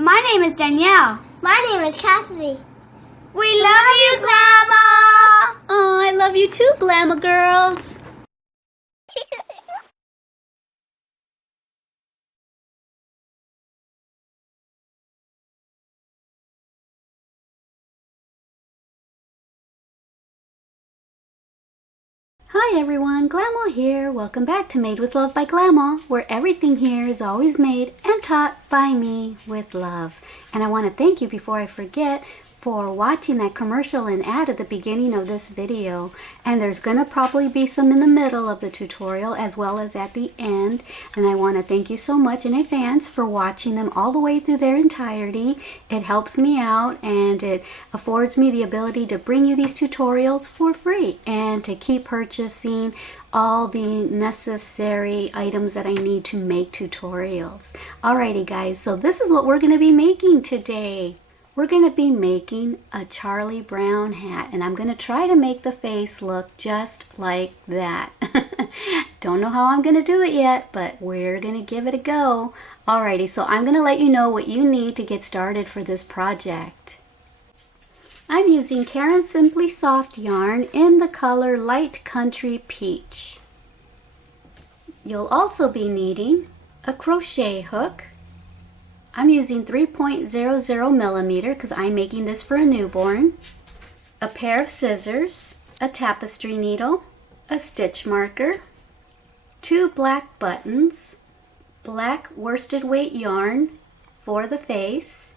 My name is Danielle. My name is Cassidy. We love you, Glama! Oh, I love you too, Glama girls. Hi everyone, Glama here. Welcome back to Made with Love by Glama, where everything here is always made and taught by me with love. And I want to thank you before I forget for watching that commercial and ad at the beginning of this video. And there's going to probably be some in the middle of the tutorial as well as at the end. And I want to thank you so much in advance for watching them all the way through their entirety. It helps me out and it affords me the ability to bring you these tutorials for free and to keep purchasing all the necessary items that I need to make tutorials. Alrighty guys, so this is what we're going to be making today. We're going to be making a Charlie Brown hat, and I'm going to try to make the face look just like that. Don't know how I'm going to do it yet, but we're going to give it a go. Alrighty, so I'm going to let you know what you need to get started for this project. I'm using Caron Simply Soft yarn in the color Light Country Peach. You'll also be needing a crochet hook. I'm using 3.00 millimeter because I'm making this for a newborn. A pair of scissors, a tapestry needle, a stitch marker, 2 black buttons, black worsted weight yarn for the face,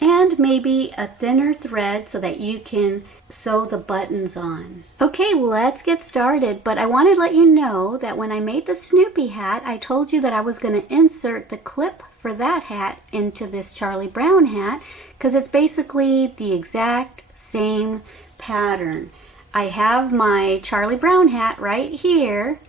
and maybe a thinner thread so that you can sew the buttons on. Okay, let's get started, but I want to let you know that when I made the Snoopy hat, I told you that I was going to insert the clip for that hat into this Charlie Brown hat because it's basically the exact same pattern. I have my Charlie Brown hat right here,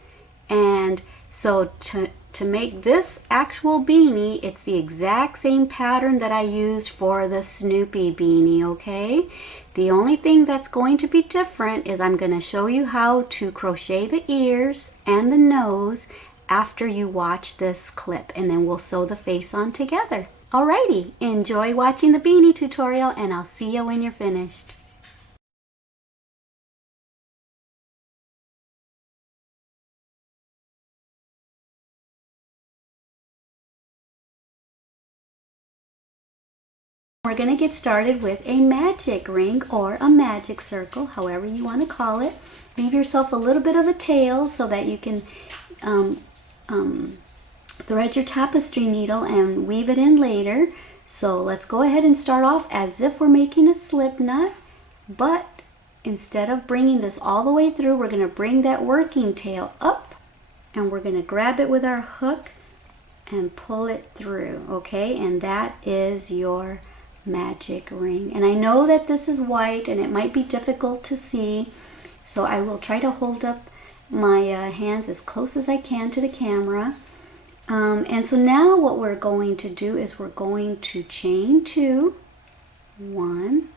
and so to make this actual beanie, it's the exact same pattern that I used for the Snoopy beanie, okay? The only thing that's going to be different is I'm going to show you how to crochet the ears and the nose after you watch this clip, and then we'll sew the face on together. Alrighty, enjoy watching the beanie tutorial, and I'll see you when you're finished. We're going to get started with a magic ring or a magic circle, however you want to call it. Leave yourself a little bit of a tail so that you can thread your tapestry needle and weave it in later. So let's go ahead and start off as if we're making a slip knot, but instead of bringing this all the way through, we're going to bring that working tail up and we're going to grab it with our hook and pull it through, okay? And that is your magic ring. And I know that this is white and it might be difficult to see, so I will try to hold up my hands as close as I can to the camera. And so now what we're going to do is we're going to chain 2, 1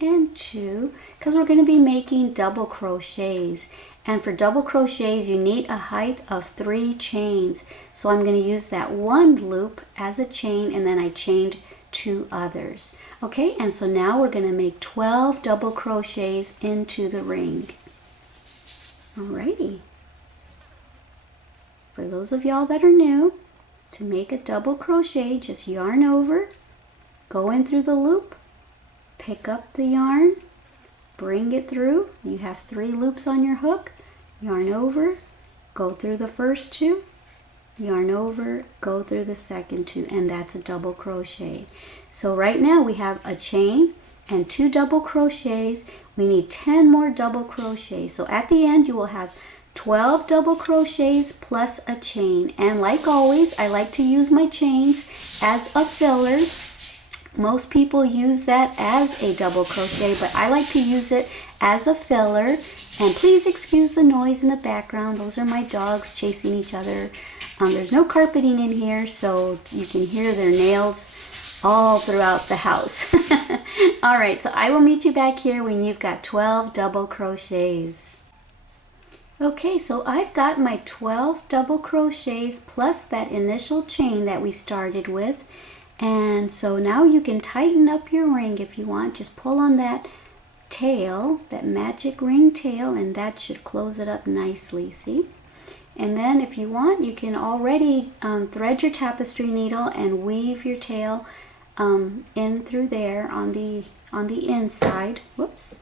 and 2, because we're going to be making double crochets. And for double crochets you need a height of 3 chains. So I'm going to use that 1 loop as a chain, and then I chained 2 others. Okay, and so now we're going to make 12 double crochets into the ring. Alrighty. For those of y'all that are new, to make a double crochet, just yarn over, go in through the loop, pick up the yarn, bring it through. You have 3 loops on your hook, yarn over, go through the first 2, yarn over, go through the second 2, and that's a double crochet. So right now we have a chain and 2 double crochets. We need 10 more double crochets. So at the end you will have 12 double crochets plus a chain. And like always, I like to use my chains as a filler. Most people use that as a double crochet, but I like to use it as a filler. And please excuse the noise in the background. Those are my dogs chasing each other. There's no carpeting in here, so you can hear their nails all throughout the house. All right, so I will meet you back here when you've got 12 double crochets. Okay, so I've got my 12 double crochets plus that initial chain that we started with, And so now you can tighten up your ring if you want. Just pull on that tail, that magic ring tail, and that should close it up nicely, see? And then if you want, you can already thread your tapestry needle and weave your tail in through there on the inside. Whoops.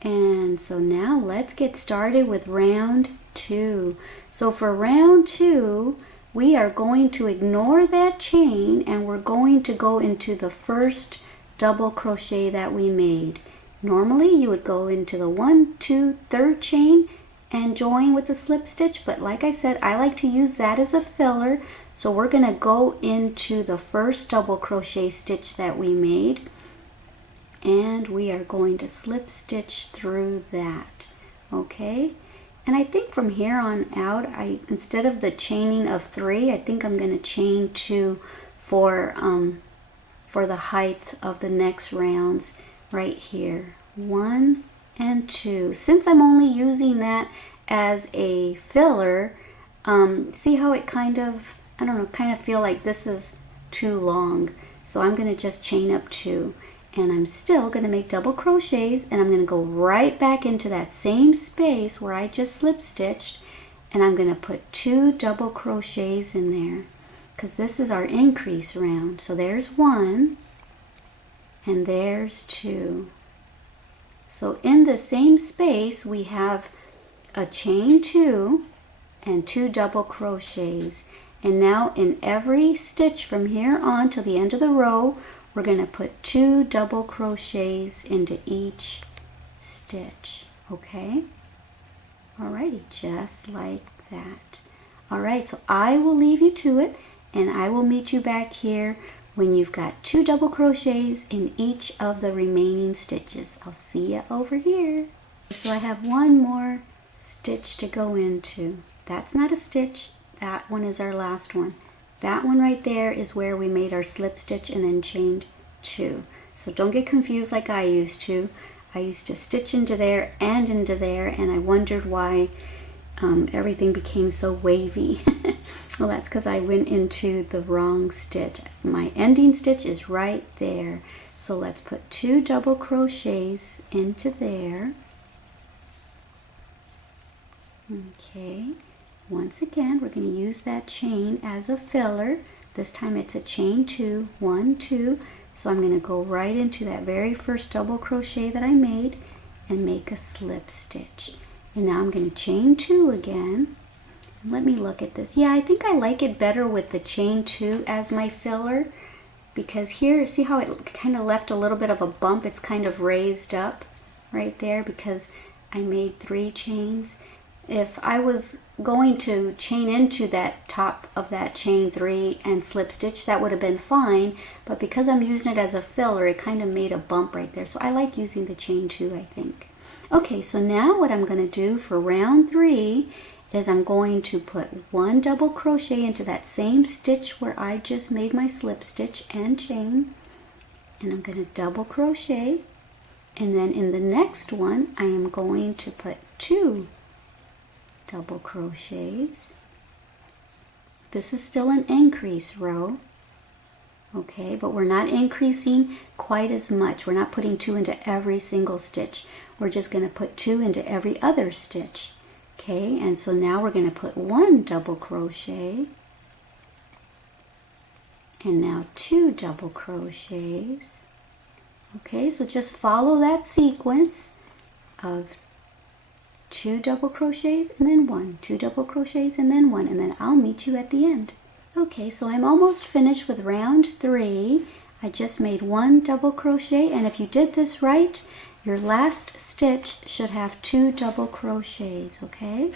And so now let's get started with round 2. So for round 2, we are going to ignore that chain and we're going to go into the first double crochet that we made. Normally you would go into the 1, 2, 3rd chain and join with a slip stitch, but like I said, I like to use that as a filler. So we're going to go into the first double crochet stitch that we made, and we are going to slip stitch through that. Okay, and I think from here on out, instead of the chaining of 3, I think I'm going to chain 2 for the height of the next rounds right here. 1 and 2. Since I'm only using that as a filler, see how it kind of, I don't know, kind of feel like this is too long. So I'm going to just chain up 2. And I'm still going to make double crochets, and I'm going to go right back into that same space where I just slip stitched, and I'm going to put 2 double crochets in there because this is our increase round. So there's 1 and there's 2. So in the same space we have a chain 2 and 2 double crochets, and now in every stitch from here on till the end of the row, we're going to put 2 double crochets into each stitch. Okay? Alrighty, just like that. Alright, so I will leave you to it, and I will meet you back here when you've got 2 double crochets in each of the remaining stitches. I'll see you over here. So I have one more stitch to go into. That's not a stitch. That one is our last one. That one right there is where we made our slip stitch and then chained 2. So don't get confused like I used to. I used to stitch into there, and I wondered why everything became so wavy. Well, that's because I went into the wrong stitch. My ending stitch is right there. So let's put 2 double crochets into there. Okay. Once again, we're going to use that chain as a filler. This time it's a chain 2, 1, 2. So I'm going to go right into that very first double crochet that I made and make a slip stitch. And now I'm going to chain 2 again. And let me look at this. Yeah, I think I like it better with the chain 2 as my filler, because here, see how it kind of left a little bit of a bump? It's kind of raised up right there because I made 3 chains. If I was going to chain into that top of that chain 3 and slip stitch, that would have been fine, but because I'm using it as a filler, it kind of made a bump right there. So I like using the chain 2, I think. Okay, so now what I'm going to do for round 3 is I'm going to put 1 double crochet into that same stitch where I just made my slip stitch and chain, and I'm going to double crochet, and then in the next one I am going to put 2 double crochets. This is still an increase row, okay, but we're not increasing quite as much. We're not putting 2 into every single stitch. We're just going to put 2 into every other stitch. Okay, and so now we're going to put 1 double crochet, and now 2 double crochets. Okay, so just follow that sequence of 2 double crochets and then 1, 2 double crochets and then 1, and then I'll meet you at the end. Okay, so I'm almost finished with round 3. I just made 1 double crochet, and if you did this right, your last stitch should have 2 double crochets, okay?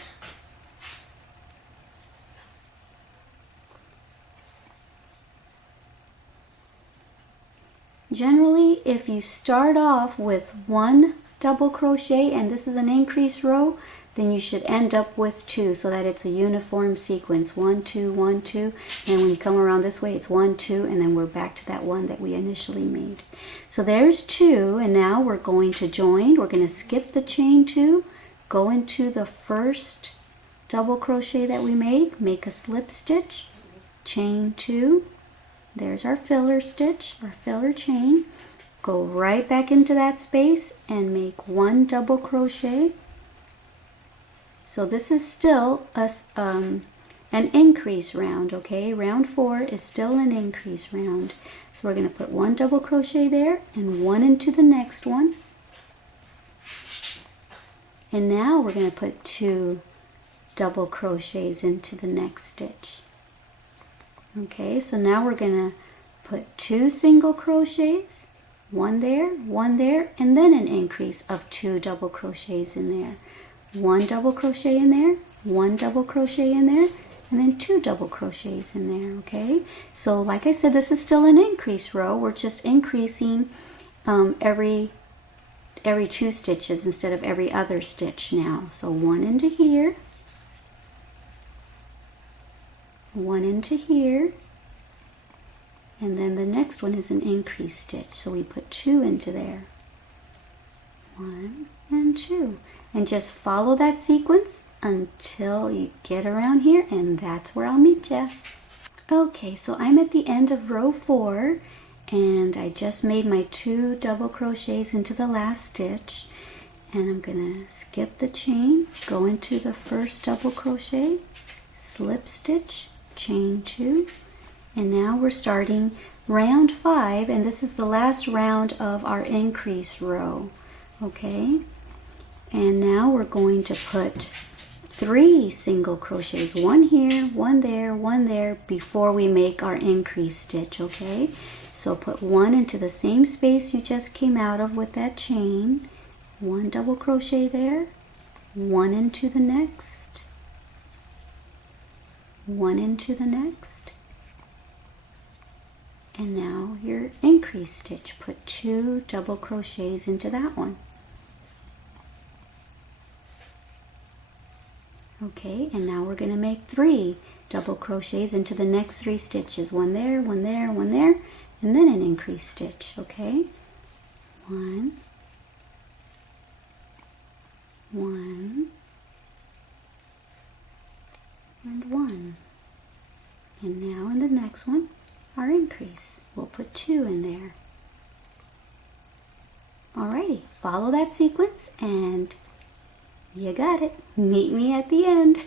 Generally, if you start off with 1 double crochet and this is an increase row, then you should end up with 2 so that it's a uniform sequence. 1, 2, 1, 2, and when you come around this way it's 1, 2, and then we're back to that 1 that we initially made. So there's 2, and now we're going to join. We're going to skip the chain 2, go into the first double crochet that we made, make a slip stitch, chain 2, There's our filler stitch, our filler chain. Go right back into that space and make 1 double crochet. So this is still an increase round, okay? Round 4 is still an increase round. So we're going to put 1 double crochet there and 1 into the next one. And now we're going to put 2 double crochets into the next stitch. Okay, so now we're going to put 2 single crochets, 1 there, and then an increase of 2 double crochets in there. 1 double crochet in there, 1 double crochet in there, and then 2 double crochets in there, okay? So like I said, this is still an increase row. We're just increasing every 2 stitches instead of every other stitch now. So 1 into here, 1 into here, and then the next one is an increase stitch. So we put 2 into there. 1 and 2. And just follow that sequence until you get around here, and that's where I'll meet ya. Okay, so I'm at the end of row 4, and I just made my 2 double crochets into the last stitch, and I'm gonna skip the chain, go into the first double crochet, slip stitch, chain 2, and now we're starting round 5, and this is the last round of our increase row. Okay, and now we're going to put 3 single crochets, 1 here, 1 there, 1 there, before we make our increase stitch. Okay, so put 1 into the same space you just came out of with that chain, 1 double crochet there, 1 into the next, 1 into the next, and now your increase stitch. Put 2 double crochets into that one. Okay, and now we're going to make 3 double crochets into the next 3 stitches. 1 there, 1 there, 1 there, and then an increase stitch. Okay, 1, 1, and 1. And now in the next one, our increase. We'll put 2 in there. Alrighty, follow that sequence and you got it. Meet me at the end.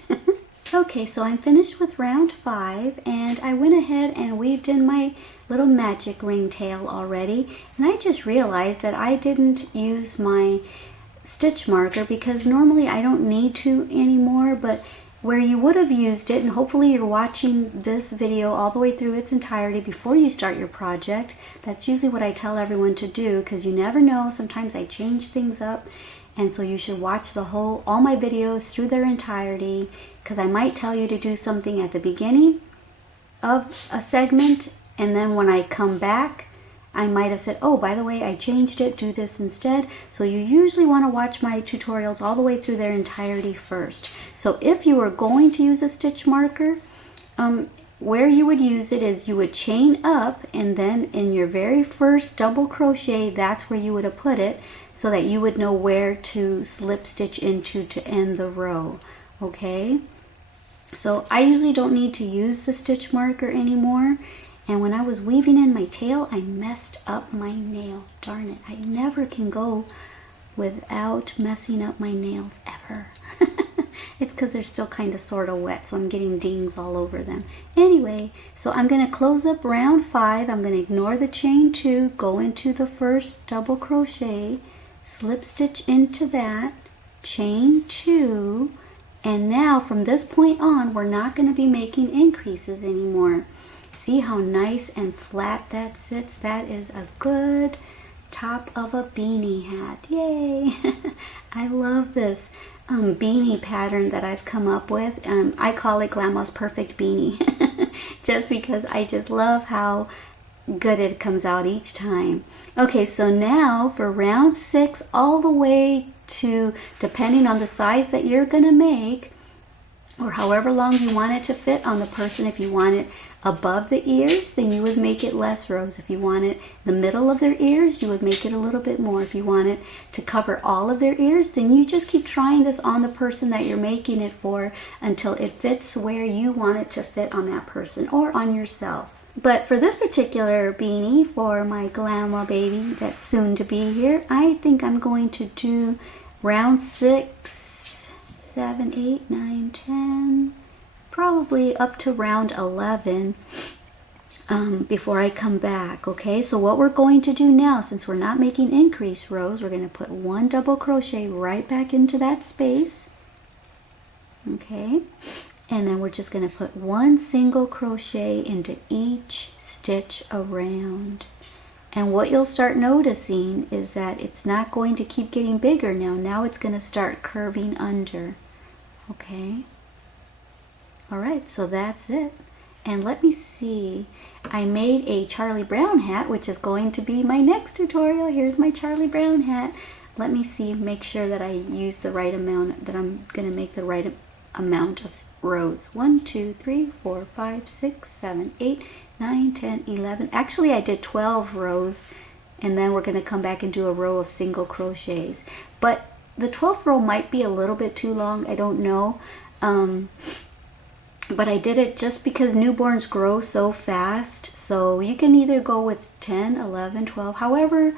Okay, so I'm finished with round 5, and I went ahead and weaved in my little magic ringtail already, and I just realized that I didn't use my stitch marker because normally I don't need to anymore, but where you would have used it, and hopefully you're watching this video all the way through its entirety before you start your project. That's usually what I tell everyone to do, because you never know, sometimes I change things up. And so you should watch all my videos through their entirety, because I might tell you to do something at the beginning of a segment, and then when I come back, I might have said, oh, by the way, I changed it, do this instead. So you usually want to watch my tutorials all the way through their entirety first. So if you were going to use a stitch marker, where you would use it is you would chain up, and then in your very first double crochet, that's where you would have put it, so that you would know where to slip stitch into to end the row. Okay, so I usually don't need to use the stitch marker anymore. And when I was weaving in my tail, I messed up my nail. Darn it, I never can go without messing up my nails ever. It's because they're still kind of sort of wet, so I'm getting dings all over them. Anyway, so I'm going to close up round 5. I'm going to ignore the chain 2, go into the first double crochet, slip stitch into that, chain 2, and now from this point on, we're not going to be making increases anymore. See how nice and flat that sits? That is a good top of a beanie hat. Yay! I love this beanie pattern that I've come up with. I call it Glama's Perfect Beanie just because I just love how good it comes out each time. Okay, so now for round 6 all the way to, depending on the size that you're gonna make, or however long you want it to fit on the person. If you want it above the ears, then you would make it less rows. If you want it the middle of their ears, you would make it a little bit more. If you want it to cover all of their ears, then you just keep trying this on the person that you're making it for until it fits where you want it to fit on that person or on yourself. But for this particular beanie, for my Glama baby that's soon to be here, I think I'm going to do round 6, 7, 8, 9, 10, probably up to round 11 before I come back. Okay, so what we're going to do now, since we're not making increase rows, we're going to put 1 double crochet right back into that space. Okay, and then we're just going to put 1 single crochet into each stitch around. And what you'll start noticing is that it's not going to keep getting bigger now. Now it's going to start curving under. Okay. All right, so that's it. And let me see. I made a Charlie Brown hat, which is going to be my next tutorial. Here's my Charlie Brown hat. Let me see, make sure that I use the right amount, that I'm going to make the right amount of rows. 1, 2, 3, 4, 5, 6, 7, 8, 9, 10, 11. Actually, I did 12 rows, and then we're going to come back and do a row of single crochets. But the 12th row might be a little bit too long. I don't know. But I did it just because newborns grow so fast. So you can either go with 10, 11, 12, however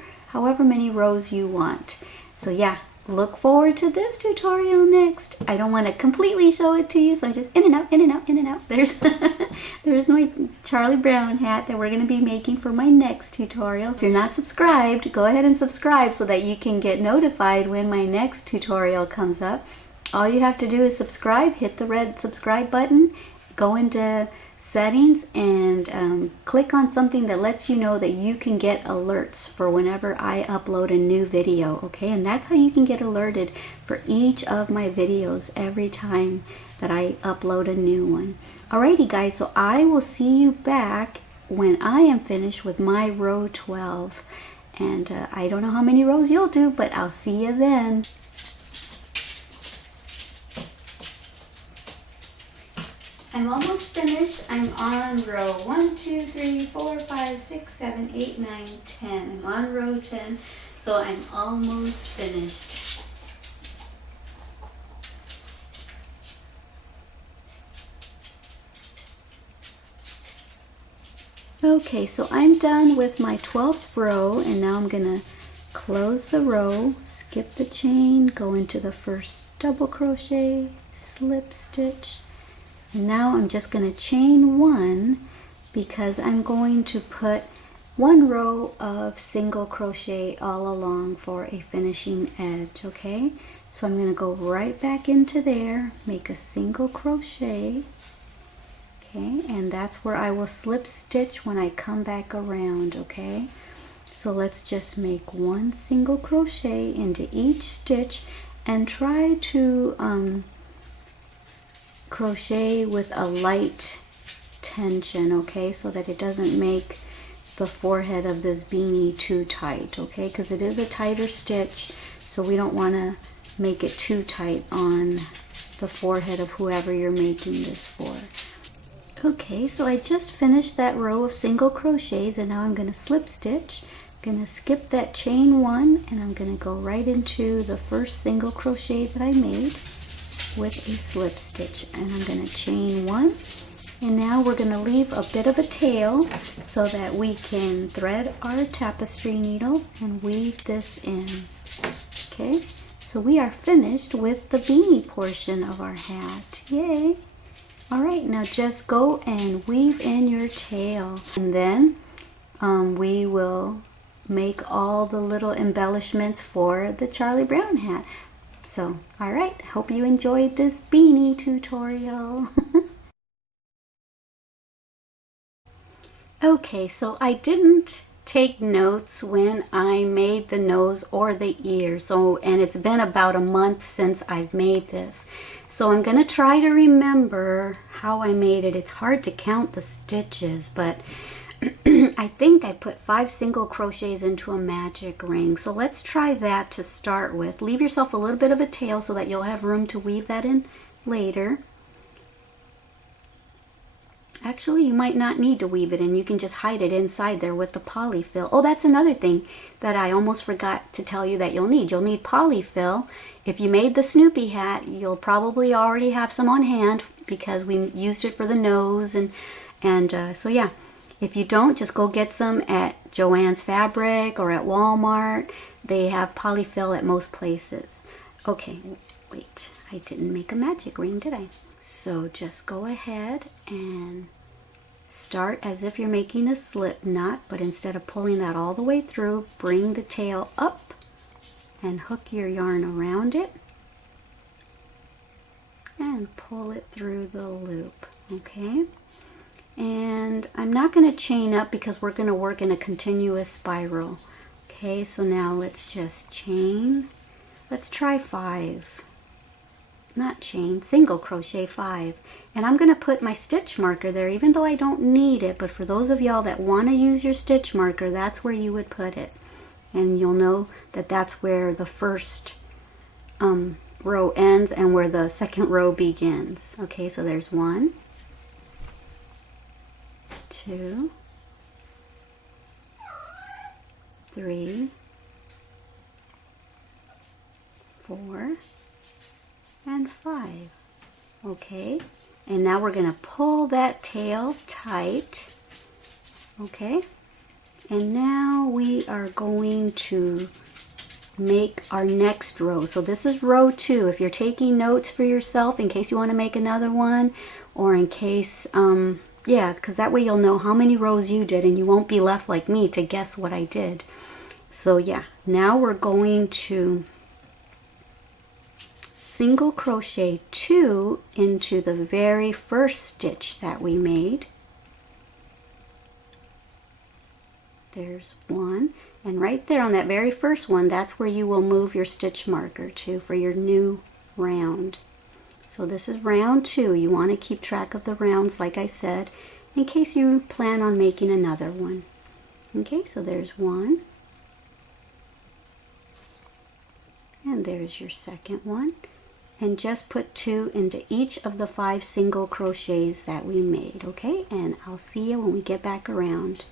many rows you want. So yeah, look forward to this tutorial next. I don't want to completely show it to you, so I'm just in and out, in and out, in and out. There's there's my Charlie Brown hat that we're going to be making for my next tutorial. If you're not subscribed, go ahead and subscribe so that you can get notified when my next tutorial comes up. All you have to do is subscribe, hit the red subscribe button, go into settings, and click on something that lets you know that you can get alerts for whenever I upload a new video, okay? And that's how you can get alerted for each of my videos every time that I upload a new one. Alrighty guys, so I will see you back when I am finished with my row 12. And I don't know how many rows you'll do, but I'll see you then. I'm almost finished. I'm on row 1, 2, 3, 4, 5, 6, 7, 8, 9, 10. I'm on row 10, so I'm almost finished. Okay, so I'm done with my 12th row, and now I'm gonna close the row, skip the chain, go into the first double crochet, slip stitch. Now I'm just going to chain 1 because I'm going to put 1 row of single crochet all along for a finishing edge, okay? So I'm going to go right back into there, make a single crochet, okay? And that's where I will slip stitch when I come back around, okay? So let's just make 1 single crochet into each stitch and try to crochet with a light tension, okay, so that it doesn't make the forehead of this beanie too tight, okay, because it is a tighter stitch, so we don't want to make it too tight on the forehead of whoever you're making this for. Okay, so I just finished that row of single crochets, and now I'm going to slip stitch. I'm going to skip that chain 1, and I'm going to go right into the first single crochet that I made with a slip stitch, and I'm going to chain 1, and now we're going to leave a bit of a tail so that we can thread our tapestry needle and weave this in. Okay, so we are finished with the beanie portion of our hat. Yay! Alright, now just go and weave in your tail, and then we will make all the little embellishments for the Charlie Brown hat. So, alright, hope you enjoyed this beanie tutorial. Okay, so I didn't take notes when I made the nose or the ear. And it's been about a month since I've made this. So I'm going to try to remember how I made it. It's hard to count the stitches, but I think I put 5 single crochets into a magic ring. So let's try that to start with. Leave yourself a little bit of a tail so that you'll have room to weave that in later. Actually, you might not need to weave it in. You can just hide it inside there with the polyfill. Oh, that's another thing that I almost forgot to tell you that you'll need. You'll need polyfill. If you made the Snoopy hat, you'll probably already have some on hand because we used it for the nose. And so yeah. If you don't, just go get some at Joann's Fabric or at Walmart. They have polyfill at most places. Okay, wait, I didn't make a magic ring, did I? So just go ahead and start as if you're making a slip knot, but instead of pulling that all the way through, bring the tail up and hook your yarn around it and pull it through the loop, okay? And I'm not going to chain up because we're going to work in a continuous spiral. Okay, so now let's just chain. Let's try 5. Not chain, single crochet 5. And I'm going to put my stitch marker there, even though I don't need it, but for those of y'all that want to use your stitch marker, that's where you would put it. And you'll know that that's where the first row ends and where the second row begins. Okay, so there's 1, 2, 3, 4, and 5. Okay, and now we're going to pull that tail tight. Okay, and now we are going to make our next row. So this is row 2. If you're taking notes for yourself in case you want to make another one, or in case yeah, because that way you'll know how many rows you did and you won't be left like me to guess what I did. So yeah, now we're going to single crochet 2 into the very first stitch that we made. There's 1, and right there on that very first one, that's where you will move your stitch marker to for your new round. So this is round 2. You want to keep track of the rounds, like I said, in case you plan on making another one. Okay, so there's 1, and there's your second one, and just put 2 into each of the 5 single crochets that we made. Okay, and I'll see you when we get back around.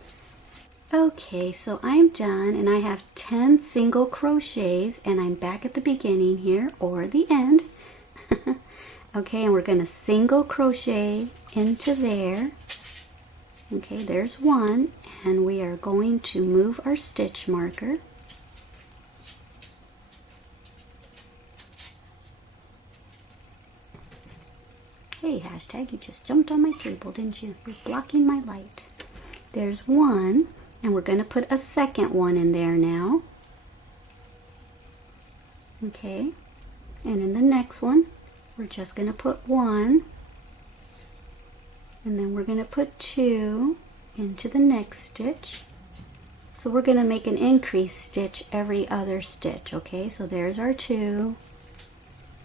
Okay, so I'm done, and I have 10 single crochets, and I'm back at the beginning here, or the end. Okay, and we're going to single crochet into there. Okay, there's 1, and we are going to move our stitch marker. Hey, hashtag, you just jumped on my table, didn't you? You're blocking my light. There's 1, and we're going to put a second one in there now. Okay, and in the next one, we're just going to put 1, and then we're going to put 2 into the next stitch. So we're going to make an increase stitch every other stitch. Okay, so there's our 2,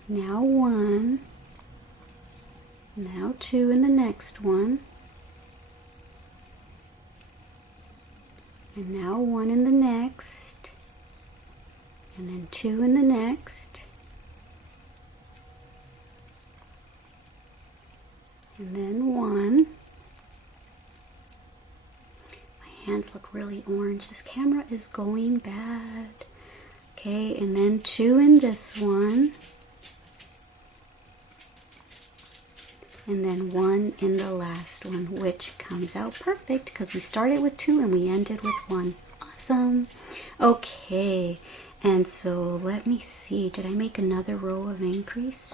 now 1, now 2 in the next one, and now 1 in the next, and then 2 in the next, and then 1. My hands look really orange. This camera is going bad. Okay, and then 2 in this one, and then 1 in the last one, which comes out perfect because we started with 2 and we ended with 1. Awesome. Okay, and so let me see, did I make another row of increase?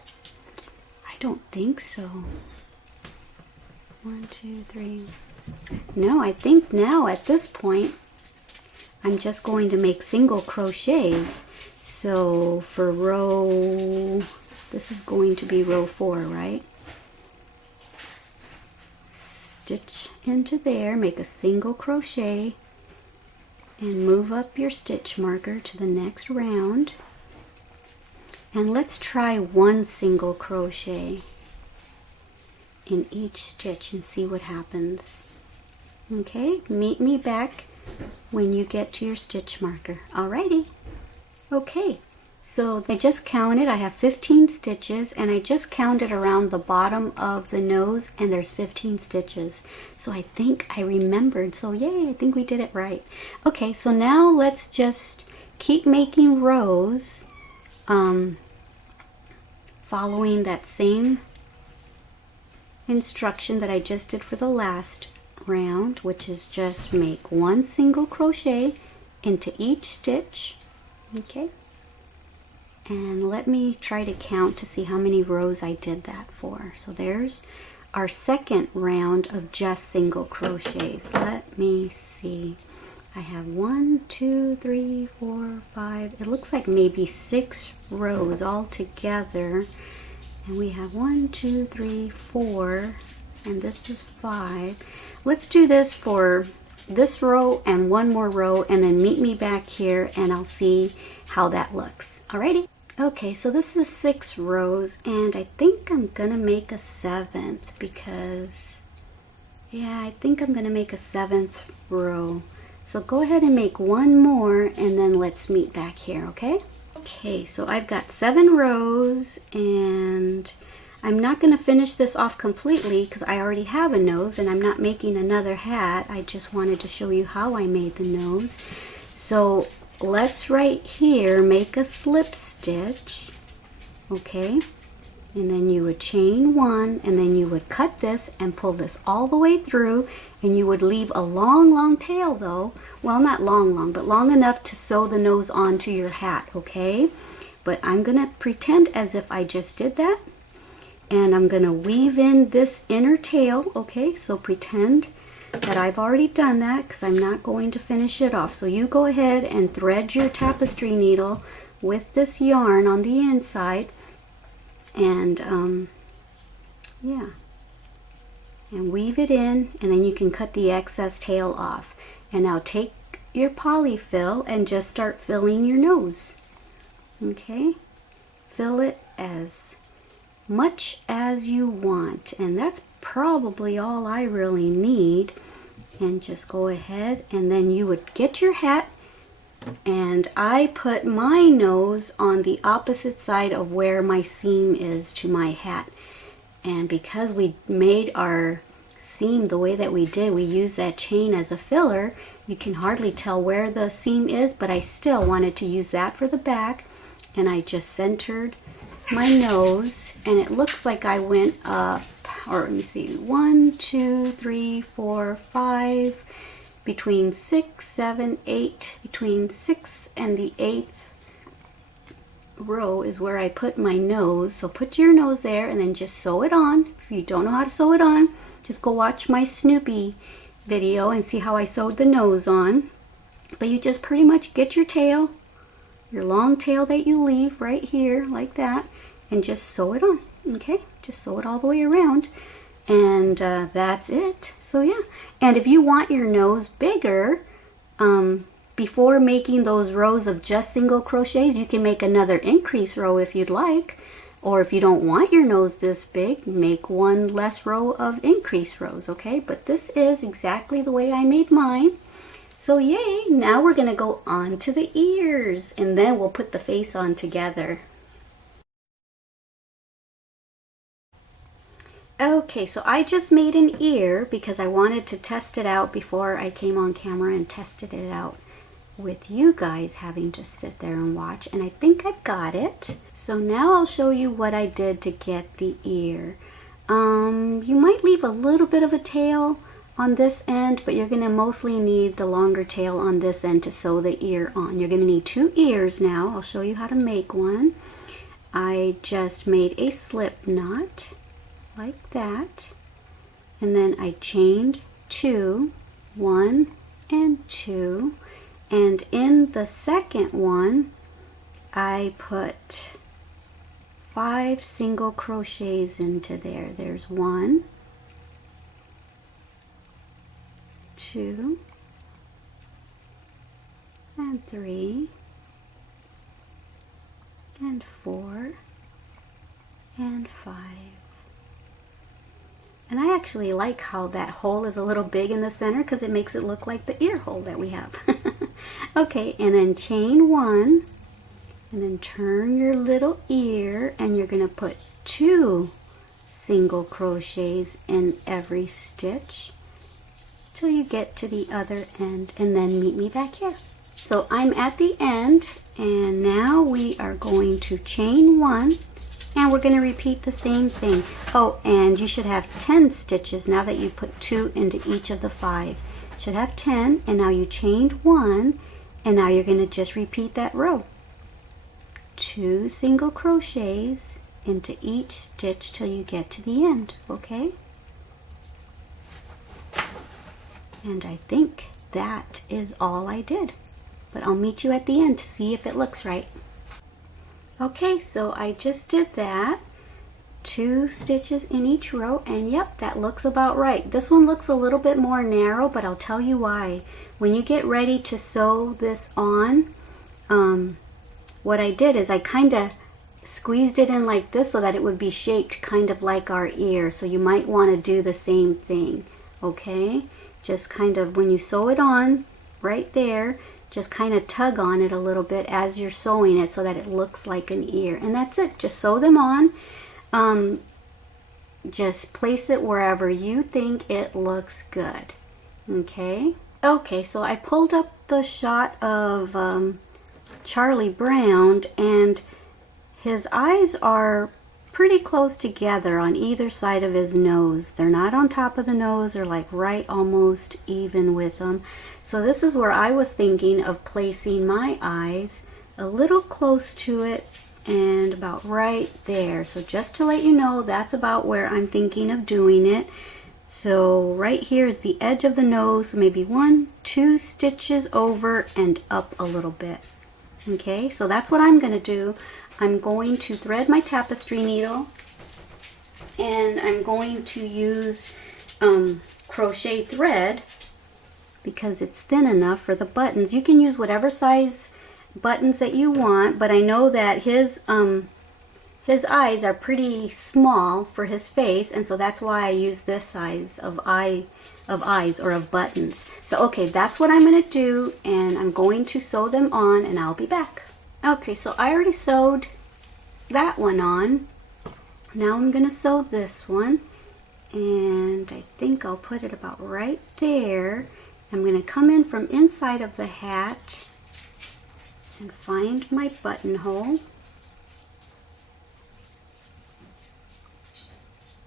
I don't think so. 1, 2, 3. No, I think now at this point I'm just going to make single crochets. So for row, this is going to be row 4, right? Stitch into there, make a single crochet, and move up your stitch marker to the next round. And let's try 1 single crochet in each stitch and see what happens. Okay, meet me back when you get to your stitch marker. Alrighty. Okay, so I just counted. I have 15 stitches, and I just counted around the bottom of the nose, and there's 15 stitches. So I think I remembered. So yay, I think we did it right. Okay, so now let's just keep making rows following that same instruction that I just did for the last round, which is just make 1 single crochet into each stitch. Okay, and let me try to count to see how many rows I did that for. So there's our second round of just single crochets. Let me see. I have 1, 2, 3, 4, 5. It looks like maybe 6 rows all together. And we have 1, 2, 3, 4, and this is 5. Let's do this for this row and 1 more row, and then meet me back here and I'll see how that looks. Alrighty. Okay, so this is 6 rows, and I think I'm gonna make a 7th because, yeah, I think I'm gonna make a 7th row. So go ahead and make 1 more, and then let's meet back here, okay? Okay, so I've got 7 rows, and I'm not going to finish this off completely because I already have a nose, and I'm not making another hat. I just wanted to show you how I made the nose. So let's right here make a slip stitch, okay? And then you would chain 1, and then you would cut this and pull this all the way through, and you would leave a long tail though. Well, not long, but long enough to sew the nose onto your hat, okay? But I'm gonna pretend as if I just did that, and I'm gonna weave in this inner tail, okay? So pretend that I've already done that because I'm not going to finish it off. So you go ahead and thread your tapestry needle with this yarn on the inside, and yeah, and weave it in, and then you can cut the excess tail off. And now take your polyfill and just start filling your nose, okay? Fill it as much as you want, and that's probably all I really need. And just go ahead, and then you would get your hat, and I put my nose on the opposite side of where my seam is to my hat. And because we made our seam the way that we did, we used that chain as a filler, you can hardly tell where the seam is, but I still wanted to use that for the back. And I just centered my nose, and it looks like I went up, or let me see, 1, 2, 3, 4, 5, between 6, 7, 8, between 6 and the 8th row is where I put my nose. So put your nose there and then just sew it on. If you don't know how to sew it on, just go watch my Snoopy video and see how I sewed the nose on. But you just pretty much get your tail, your long tail that you leave right here like that, and just sew it on, okay? Just sew it all the way around, and that's it. So yeah, and if you want your nose bigger, before making those rows of just single crochets, you can make another increase row if you'd like. Or if you don't want your nose this big, make 1 less row of increase rows, okay? But this is exactly the way I made mine. So yay, now we're gonna go on to the ears, and then we'll put the face on together. Okay, so I just made an ear because I wanted to test it out before I came on camera and tested it out with you guys having to sit there and watch, and I think I've got it. So now I'll show you what I did to get the ear. You might leave a little bit of a tail on this end, but you're going to mostly need the longer tail on this end to sew the ear on. You're going to need 2 ears now. I'll show you how to make one. I just made a slip knot like that, and then I chained 2, 1 and 2, and in the second one I put 5 single crochets into there. There's 1, 2 and 3 and 4 and 5. And I actually like how that hole is a little big in the center because it makes it look like the ear hole that we have. Okay, and then chain 1, and then turn your little ear, and you're going to put 2 single crochets in every stitch till you get to the other end, and then meet me back here. So I'm at the end, and now we are going to chain 1 And we're going to repeat the same thing. Oh, and you should have 10 stitches now that you put 2 into each of the 5. Should have 10, and now you chained 1, and now you're going to just repeat that row. 2 single crochets into each stitch till you get to the end, okay? And I think that is all I did. But I'll meet you at the end to see if it looks right. Okay, so I just did that. 2 stitches in each row, and yep, that looks about right. This one looks a little bit more narrow, but I'll tell you why. When you get ready to sew this on, what I did is I kind of squeezed it in like this so that it would be shaped kind of like our ear. So you might want to do the same thing, okay? Just kind of, when you sew it on right there, just kind of tug on it a little bit as you're sewing it so that it looks like an ear. And that's it. Just sew them on. Just place it wherever you think it looks good. Okay? Okay, so I pulled up the shot of Charlie Brown, and his eyes are pretty close together on either side of his nose. They're not on top of the nose, they're like right almost even with them. So this is where I was thinking of placing my eyes a little close to it and about right there. So just to let you know, that's about where I'm thinking of doing it. So right here is the edge of the nose, so maybe 1, 2 stitches over and up a little bit. Okay, so that's what I'm going to do. I'm going to thread my tapestry needle, and I'm going to use crochet thread because it's thin enough for the buttons. You can use whatever size buttons that you want, but I know that his eyes are pretty small for his face, and so that's why I use this size of eyes or of buttons. So okay, that's what I'm going to do, and I'm going to sew them on, and I'll be back. Okay, so I already sewed that one on. Now I'm going to sew this one, and I think I'll put it about right there. I'm going to come in from inside of the hat and find my buttonhole.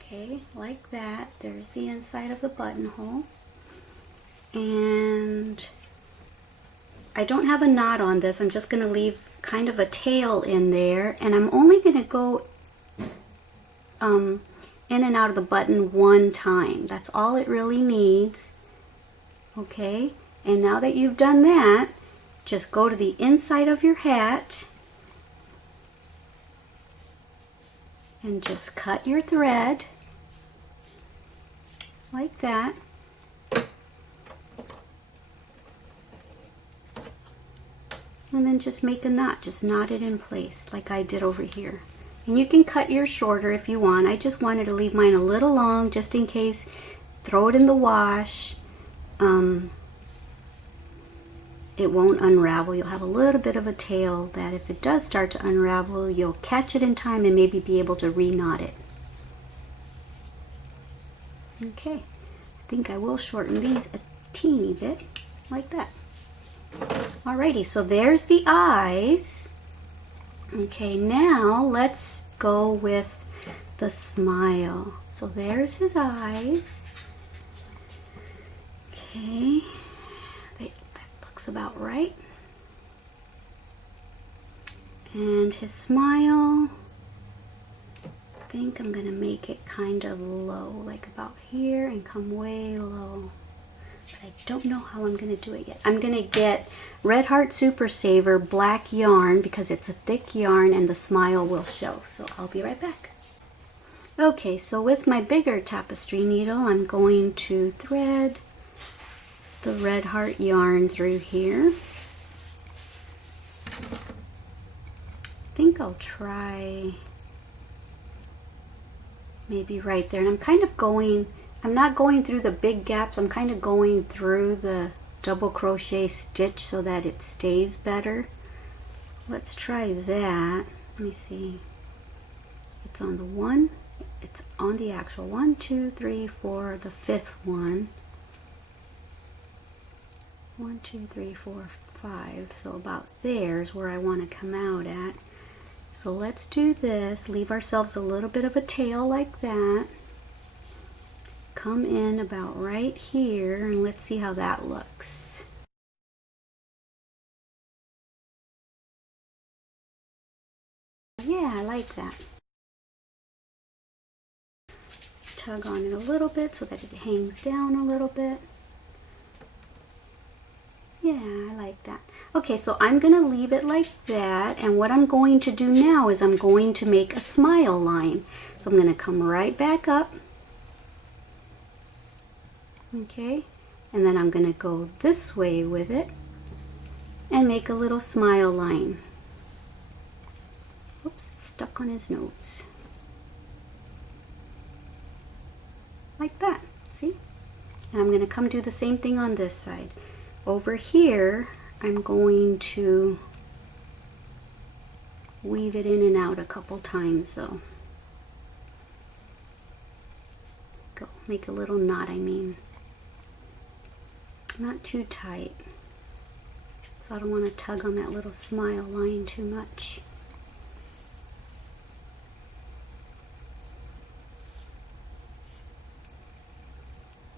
Okay, like that. There's the inside of the buttonhole. And I don't have a knot on this. I'm just going to leave kind of a tail in there, and I'm only going to go in and out of the button 1 time. That's all it really needs. Okay, and now that you've done that, just go to the inside of your hat and just cut your thread like that. And then just make a knot, just knot it in place like I did over here. And you can cut yours shorter if you want. I just wanted to leave mine a little long just in case. Throw it in the wash. It won't unravel. You'll have a little bit of a tail that if it does start to unravel, you'll catch it in time and maybe be able to re-knot it. Okay, I think I will shorten these a teeny bit like that. Alrighty, so there's the eyes. Okay, now let's go with the smile. So there's his eyes. Okay, that looks about right. And his smile, I think I'm going to make it kind of low, like about here, and come way low. But I don't know how I'm going to do it yet. I'm going to get Red Heart Super Saver black yarn because it's a thick yarn and the smile will show. So I'll be right back. Okay, so with my bigger tapestry needle, I'm going to thread the Red Heart yarn through here. I think I'll try maybe right there. And I'm kind of going, I'm not going through the big gaps, I'm kind of going through the double crochet stitch so that it stays better. Let's try that. Let me see. It's on the one, it's on the actual 1, 2, 3, 4, the 5th one. 1, 2, 3, 4, 5. So about there's where I want to come out at. So let's do this. Leave ourselves a little bit of a tail like that. Come in about right here and let's see how that looks. Yeah, I like that. Tug on it a little bit so that it hangs down a little bit. Yeah, I like that. Okay, so I'm going to leave it like that, and what I'm going to do now is I'm going to make a smile line. So I'm going to come right back up. Okay, and then I'm going to go this way with it and make a little smile line. Oops, it's stuck on his nose. Like that, see? And I'm going to come do the same thing on this side. Over here, I'm going to weave it in and out a couple times though. Go, make a little knot, I mean. Not too tight. So I don't want to tug on that little smile line too much.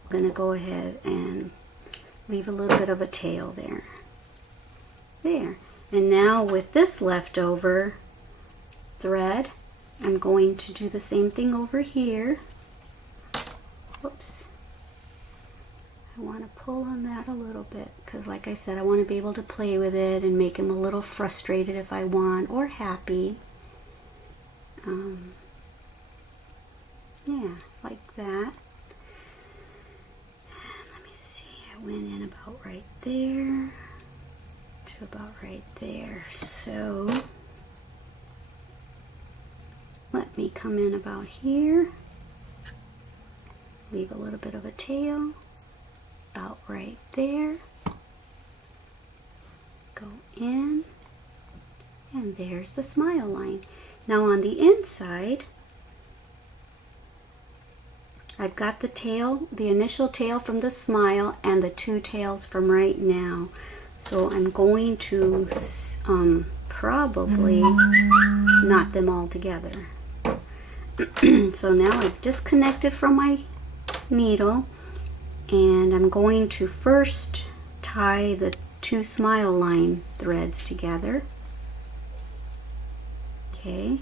I'm going to go ahead and leave a little bit of a tail there. There. And now with this leftover thread, I'm going to do the same thing over here. Whoops. I want to pull on that a little bit because like I said, I want to be able to play with it and make him a little frustrated if I want, or happy. Yeah, like that. I went in about right there to about right there. So let me come in about here, leave a little bit of a tail about right there, go in, and there's the smile line. Now on the inside, I've got the tail, the initial tail from the smile and the two tails from right now. So I'm going to probably knot them all together. So now I've disconnected from my needle and I'm going to first tie the two smile line threads together. Okay,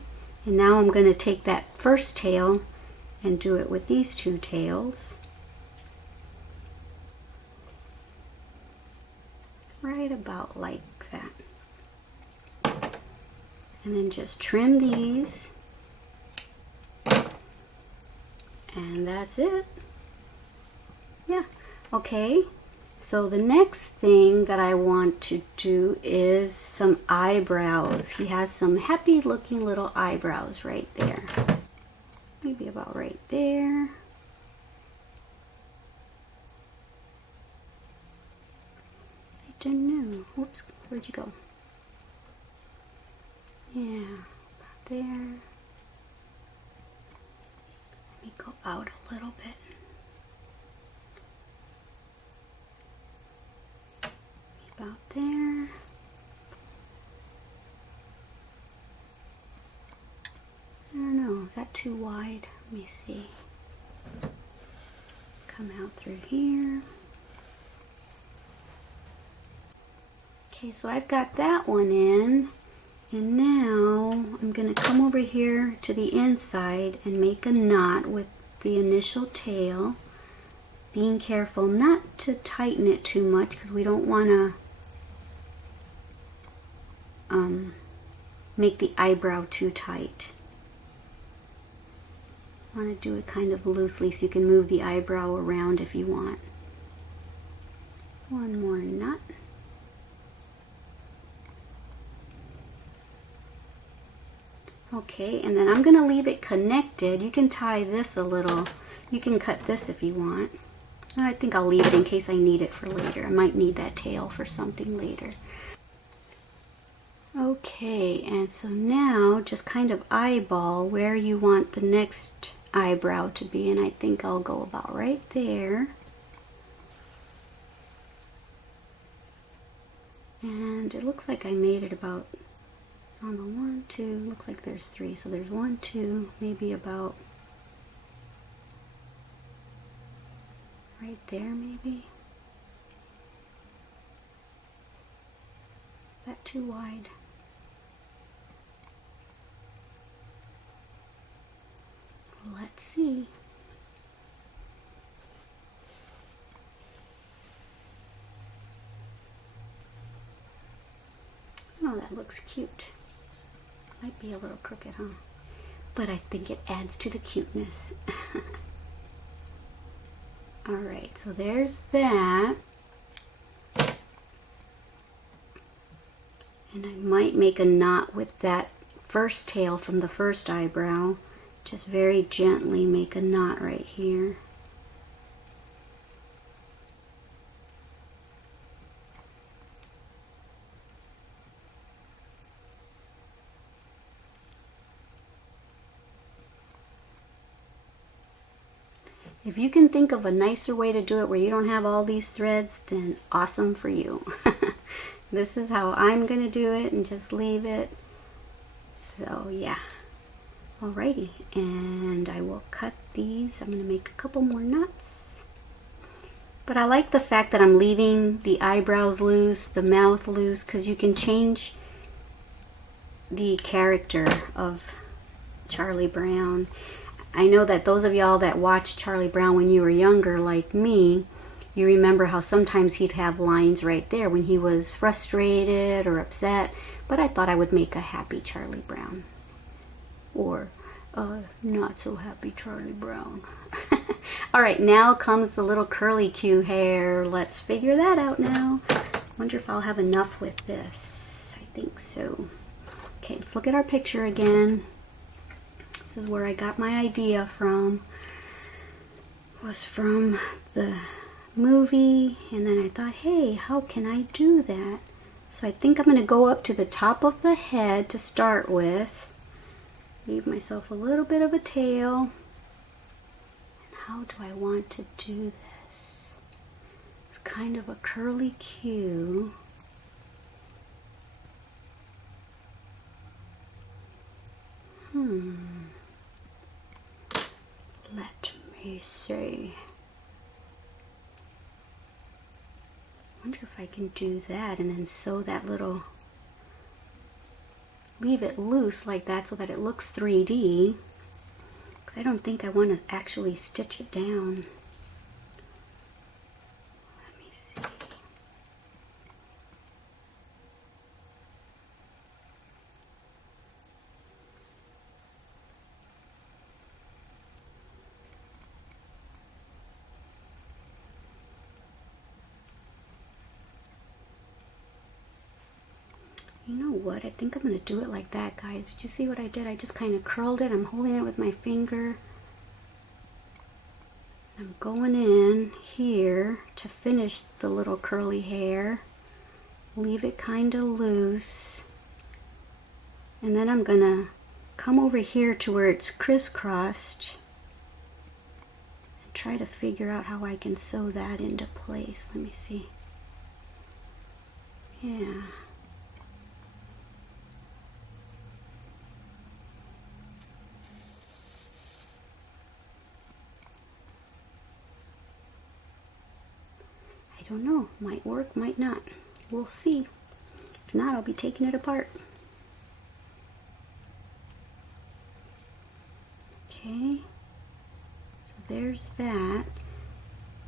and now I'm going to take that first tail and do it with these two tails. Right about like that. And then just trim these. And that's it. Yeah, okay. So the next thing that I want to do is some eyebrows. He has some happy looking little eyebrows right there. Maybe about right there. I don't know. Whoops, where'd you go? Yeah, about there. Let me go out a little bit. About there. I don't know, is that too wide? Let me see. Come out through here. Okay, so I've got that one in. And now I'm going to come over here to the inside and make a knot with the initial tail. Being careful not to tighten it too much because we don't want to make the eyebrow too tight. I want to do it kind of loosely so you can move the eyebrow around if you want. One more knot. Okay, and then I'm going to leave it connected. You can tie this a little. You can cut this if you want. I think I'll leave it in case I need it for later. I might need that tail for something later. Okay, and so now just kind of eyeball where you want the next eyebrow to be, and I think I'll go about right there. And it looks like I made it about It's on the 1, 2, looks like there's 3. So there's 1, 2, maybe about right there maybe. Is that too wide? Let's see. Oh, that looks cute. Might be a little crooked, huh? But I think it adds to the cuteness. Alright, so there's that. And I might make a knot with that first tail from the first eyebrow. Just very gently make a knot right here. If you can think of a nicer way to do it where you don't have all these threads, then awesome for you. This is how I'm gonna do it and just leave it. So yeah. Alrighty, and I will cut these. I'm gonna make a couple more knots. But I like the fact that I'm leaving the eyebrows loose, the mouth loose, because you can change the character of Charlie Brown. I know that those of y'all that watched Charlie Brown when you were younger, like me, you remember how sometimes he'd have lines right there when he was frustrated or upset, but I thought I would make a happy Charlie Brown. Or not so happy Charlie Brown. Alright, now comes the little curly Q hair. Let's figure that out now. Wonder if I'll have enough with this. I think so. Okay, let's look at our picture again. This is where I got my idea from. It was from the movie, and then I thought, hey, how can I do that? So I think I'm going to go up to the top of the head to start with. Leave myself a little bit of a tail. And how do I want to do this? It's kind of a curly Q. Let me see. I wonder if I can do that and then sew that little, leave it loose like that so that it looks 3D, because I don't think I want to actually stitch it down. Let me see. You know what? I think I'm going to do it like that, guys. Did you see what I did? I just kind of curled it. I'm holding it with my finger. I'm going in here to finish the little curly hair. Leave it kind of loose. And then I'm going to come over here to where it's crisscrossed and try to figure out how I can sew that into place. Let me see. Yeah. I don't know. Might work, might not. We'll see. If not, I'll be taking it apart. Okay. So there's that.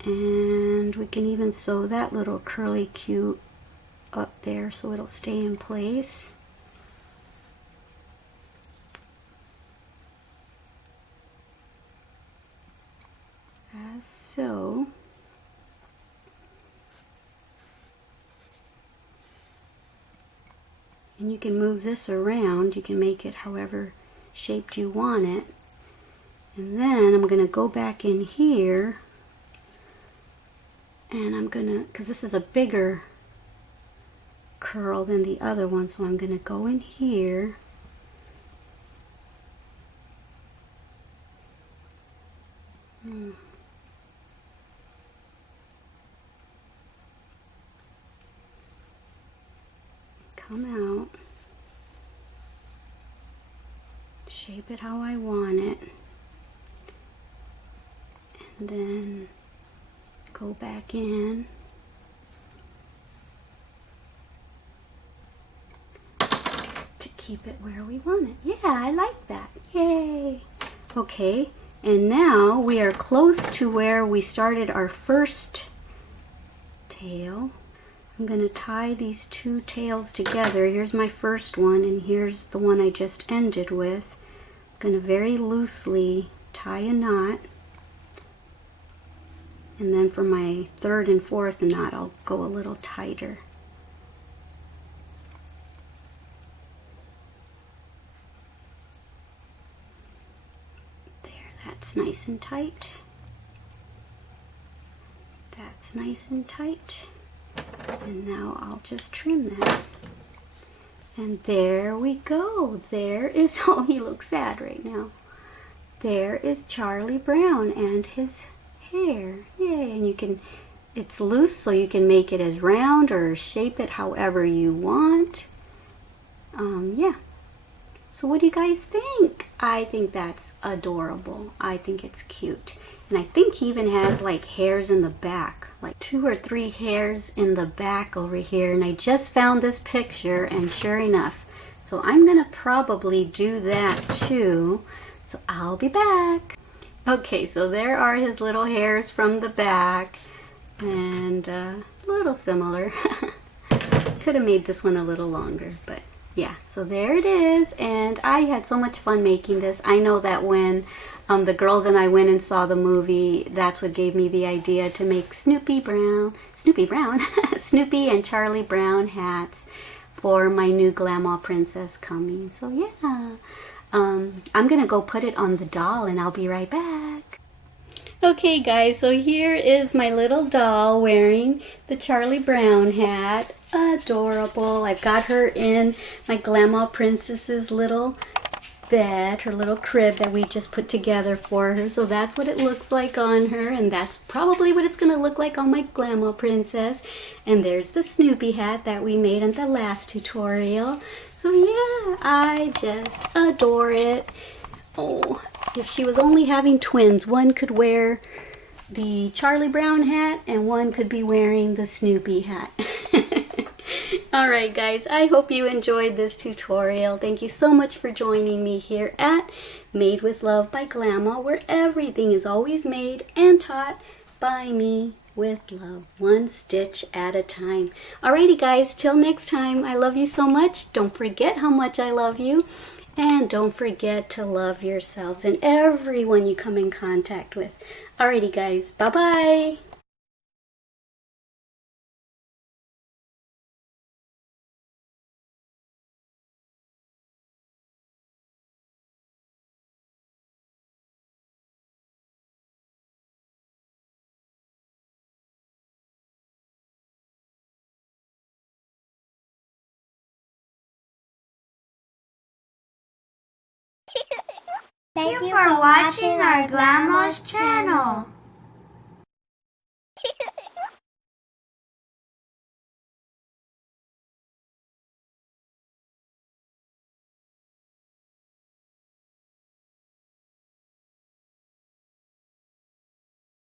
And we can even sew that little curly Q up there so it'll stay in place. As so. And you can move this around. You can make it however shaped you want it. And then I'm going to go back in here. And I'm going to, because this is a bigger curl than the other one, so I'm going to go in here. Come out. shape it how I want it, and then go back in. To keep it where we want it. Yeah, I like that. Yay! Okay, and now we are close to where we started our first tail. I'm going to tie these two tails together. Here's my first one, and here's the one I just ended with. I'm going to very loosely tie a knot. And then for my third and fourth knot, I'll go a little tighter. There, that's nice and tight. That's nice and tight. And now I'll just trim that. And there we go. There is, oh, he looks sad right now. There is Charlie Brown and his hair. Yay, and you can, it's loose so you can make it as round or shape it however you want. Yeah. So what do you guys think? I think that's adorable. I think it's cute. And I think he even has like hairs in the back, like 2 or 3 hairs in the back over here. And I just found this picture, and sure enough. So I'm gonna probably do that too. So I'll be back. Okay, so there are his little hairs from the back, and a little similar. Could have made this one a little longer, but yeah, so there it is. And I had so much fun making this. I know that when the girls and I went and saw the movie, that's what gave me the idea to make Snoopy and Charlie Brown hats for my new Glama princess coming. So yeah, I'm gonna go put it on the doll, and I'll be right back. Okay guys, so here is my little doll wearing the Charlie Brown hat. Adorable. I've got her in my Glama princess's little bed, her little crib that we just put together for her. So that's what it looks like on her, and that's probably what it's gonna look like on my Glama princess. And there's the Snoopy hat that we made in the last tutorial. So yeah, I just adore it. Oh, if she was only having twins, one could wear the Charlie Brown hat and one could be wearing the Snoopy hat. Alright guys, I hope you enjoyed this tutorial. Thank you so much for joining me here at Made with Love by Glama, where everything is always made and taught by me with love, one stitch at a time. Alrighty guys, till next time, I love you so much. Don't forget how much I love you. And don't forget to love yourselves and everyone you come in contact with. Alrighty guys, bye-bye. Thank you for watching our Glama's channel.